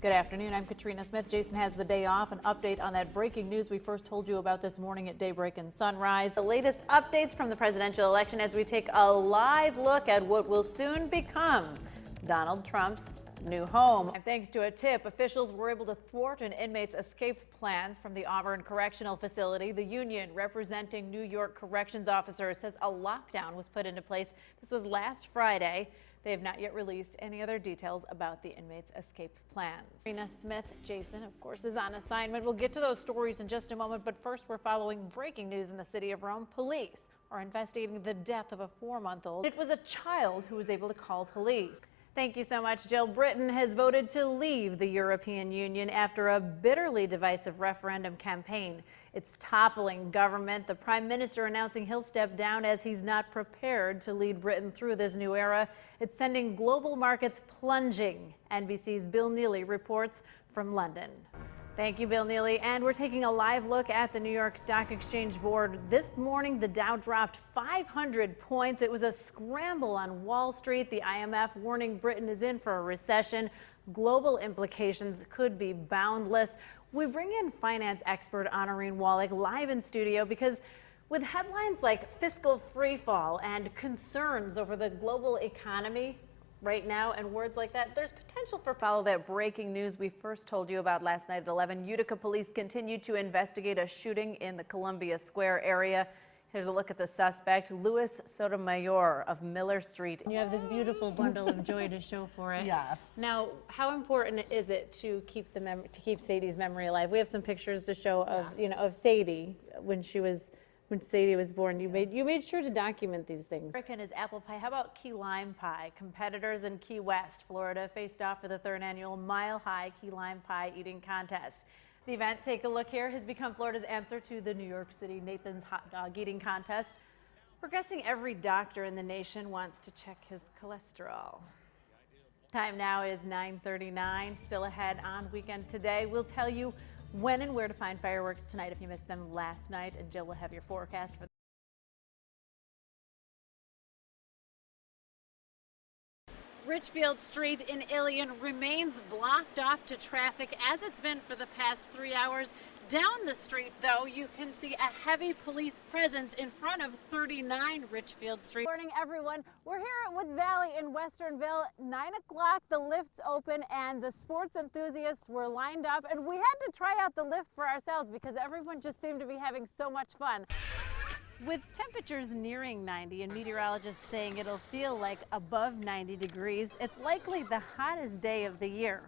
Good afternoon. I'm Katrina Smith. Jason has the day off. An update on that breaking news we first told you about this morning at daybreak and sunrise. The latest updates from the presidential election as we take a live look at what will soon become Donald Trump's new home. And thanks to a tip, officials were able to thwart an inmate's escape plans from the Auburn Correctional Facility. The union representing New York corrections officers says a lockdown was put into place. This was last Friday. They have not yet released any other details about the inmates' escape plans. Katrina Smith, Jason, of course, is on assignment. We'll get to those stories in just a moment, but first we're following breaking news in the city of Rome. Police are investigating the death of a 4-month-old. It was a child who was able to call police. Thank you so much, Jill. Britain has voted to leave the European Union after a bitterly divisive referendum campaign. It's toppling government. The Prime Minister announcing he'll step down as he's not prepared to lead Britain through this new era. It's sending global markets plunging. NBC's Bill Neely reports from London. Thank you, Bill Neely. And we're taking a live look at the New York Stock Exchange Board. This morning, the Dow dropped 500 points. It was a scramble on Wall Street. The IMF warning Britain is in for a recession. Global implications could be boundless. We bring in finance expert Honorine Wallach live in studio because with headlines like fiscal freefall and concerns over the global economy right now and words like that, there's potential for follow that breaking news we first told you about last night at 11. Utica police continue to investigate a shooting in the Columbia Square area. Here's a look at the suspect, Luis Sotomayor of Miller Street. You have this beautiful bundle of joy to show for it. Yes. Now, how important is it to keep Sadie's memory alive? We have some pictures to show of of Sadie when Sadie was born. You made sure to document these things. American is apple pie. How about key lime pie? Competitors in Key West, Florida, faced off for the 3rd annual Mile High Key Lime Pie eating contest. The event, take a look here, has become Florida's answer to the New York City Nathan's hot dog eating contest. We're guessing every doctor in the nation wants to check his cholesterol. Time now is 9:39. Still ahead on Weekend Today. We'll tell you when and where to find fireworks tonight if you missed them last night, and Jill will have your forecast for Richfield Street in Ilion remains blocked off to traffic as it's been for the past 3 hours. Down the street, though, you can see a heavy police presence in front of 39 Richfield Street. Good morning, everyone. We're here at Woods Valley in Westernville. 9 o'clock, the lift's open, and the sports enthusiasts were lined up, and we had to try out the lift for ourselves because everyone just seemed to be having so much fun. With temperatures nearing 90 and meteorologists saying it'll feel like above 90 degrees, it's likely the hottest day of the year.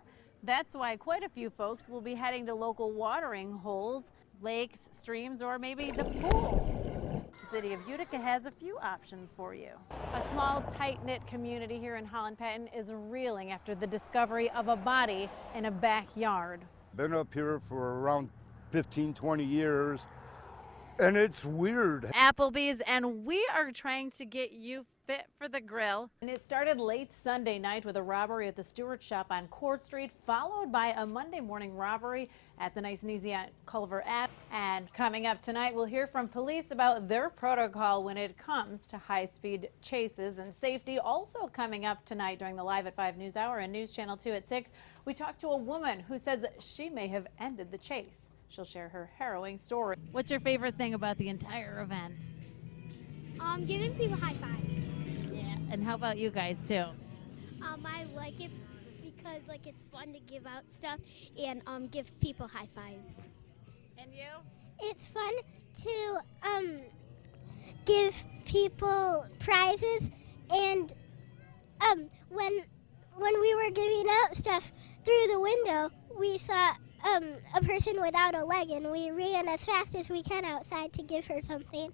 That's why quite a few folks will be heading to local watering holes, lakes, streams, or maybe the pool. The city of Utica has a few options for you. A small, tight-knit community here in Holland Patton is reeling after the discovery of a body in a backyard. Been up here for around 15, 20 years. And it's weird. Applebee's, and we are trying to get you fit for the grill. And it started late Sunday night with a robbery at the Stewart Shop on Court Street, followed by a Monday morning robbery at the Nice and Easy at Culver Ave. And coming up tonight, we'll hear from police about their protocol when it comes to high-speed chases and safety. Also coming up tonight during the Live at 5 News Hour and News Channel 2 at 6, we talked to a woman who says she may have ended the chase. She'll share her harrowing story. What's your favorite thing about the entire event? Giving people high fives. Yeah, and how about you guys too? I like it because it's fun to give out stuff and give people high fives. And you? It's fun to give people prizes, and when we were giving out stuff through the window, we saw a person without a leg, and we ran as fast as we can outside to give her something.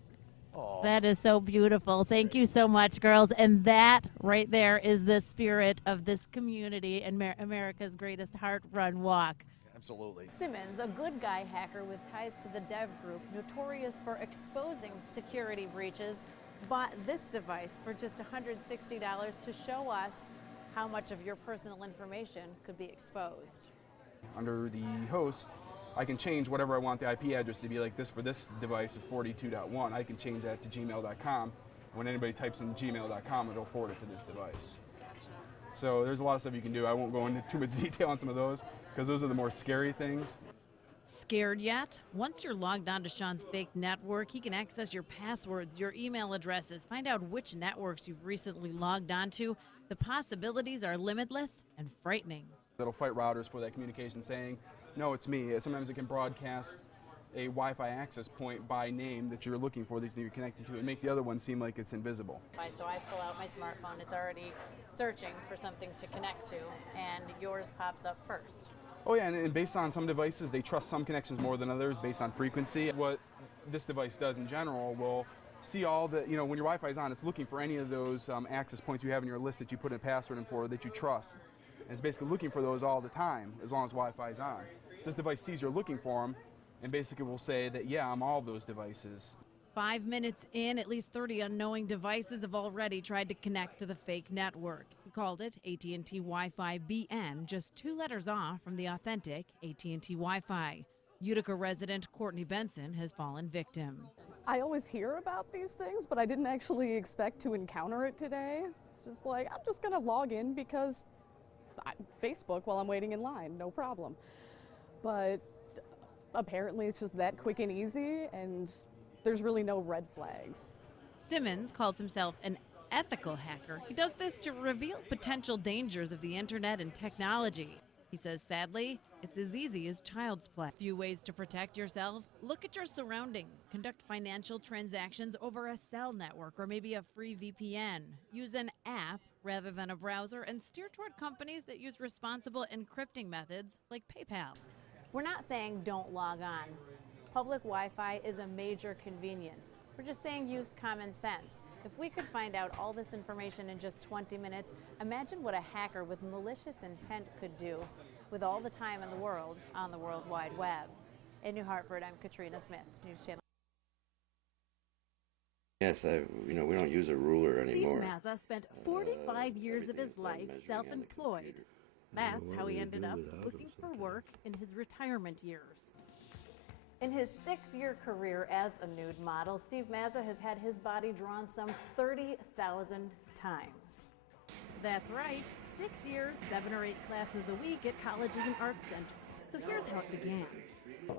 Aww. That is so beautiful. Thank you so much, girls. And that right there is the spirit of this community and America's greatest heart run walk. Absolutely. Simmons, a good guy hacker with ties to the dev group, notorious for exposing security breaches, bought this device for just $160 to show us how much of your personal information could be exposed. Under the host, I can change whatever I want the IP address to be. Like this for this device is 42.1. I can change that to gmail.com. When anybody types in gmail.com, it'll forward it to this device. So there's a lot of stuff you can do. I won't go into too much detail on some of those because those are the more scary things. Scared yet? Once you're logged on to Sean's fake network, he can access your passwords, your email addresses, find out which networks you've recently logged onto. The possibilities are limitless and frightening. It'll fight routers for that communication saying, no, it's me. Sometimes it can broadcast a Wi-Fi access point by name that you're looking for that you're connected to and make the other one seem like it's invisible. So I pull out my smartphone, it's already searching for something to connect to, and yours pops up first. Oh yeah, and based on some devices, they trust some connections more than others based on frequency. What this device does in general will see all the, when your Wi-Fi is on, it's looking for any of those access points you have in your list that you put a password in for that you trust. And it's basically looking for those all the time as long as Wi-Fi is on. This device sees you're looking for them and basically will say that, yeah, I'm all of those devices. 5 minutes in, at least 30 unknowing devices have already tried to connect to the fake network. He called it AT&T Wi-Fi BN, just 2 letters off from the authentic AT&T Wi-Fi. Utica resident Courtney Benson has fallen victim. I always hear about these things, but I didn't actually expect to encounter it today. It's just like, I'm just gonna log in because Facebook while I'm waiting in line, no problem. But apparently it's just that quick and easy, and there's really no red flags. Simmons calls himself an ethical hacker. He does this to reveal potential dangers of the internet and technology. He says, sadly, it's as easy as child's play. Few ways to protect yourself. Look at your surroundings. Conduct financial transactions over a cell network or maybe a free VPN. Use an app rather than a browser and steer toward companies that use responsible encrypting methods like PayPal. We're not saying don't log on. Public Wi-Fi is a major convenience. We're just saying use common sense. If we could find out all this information in just 20 minutes, imagine what a hacker with malicious intent could do with all the time in the world on the World Wide Web. In New Hartford, I'm Katrina Smith, News Channel. Yes, we don't use a ruler anymore. Steve Mazza spent 45 years of his life self-employed. That's how he ended up looking for work in his retirement years. In his 6-year career as a nude model, Steve Mazza has had his body drawn some 30,000 times. That's right, 6 years, 7 or 8 classes a week at colleges and arts centers. So here's how it began.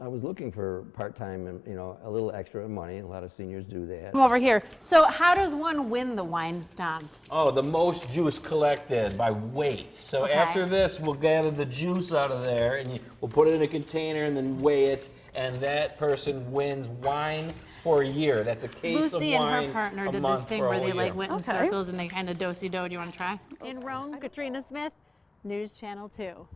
I was looking for part-time and, a little extra money. A lot of seniors do that. Come over here. So how does one win the wine stomp? Oh, the most juice collected by weight. So Okay. after this, we'll gather the juice out of there and we'll put it in a container and then weigh it, and that person wins wine for a year. That's a case Lucy of and wine her partner a did this month thing for where a they year. went in Okay. circles and they kind of do-si-do. Do you want to try? In Rome, Katrina Smith, News Channel 2.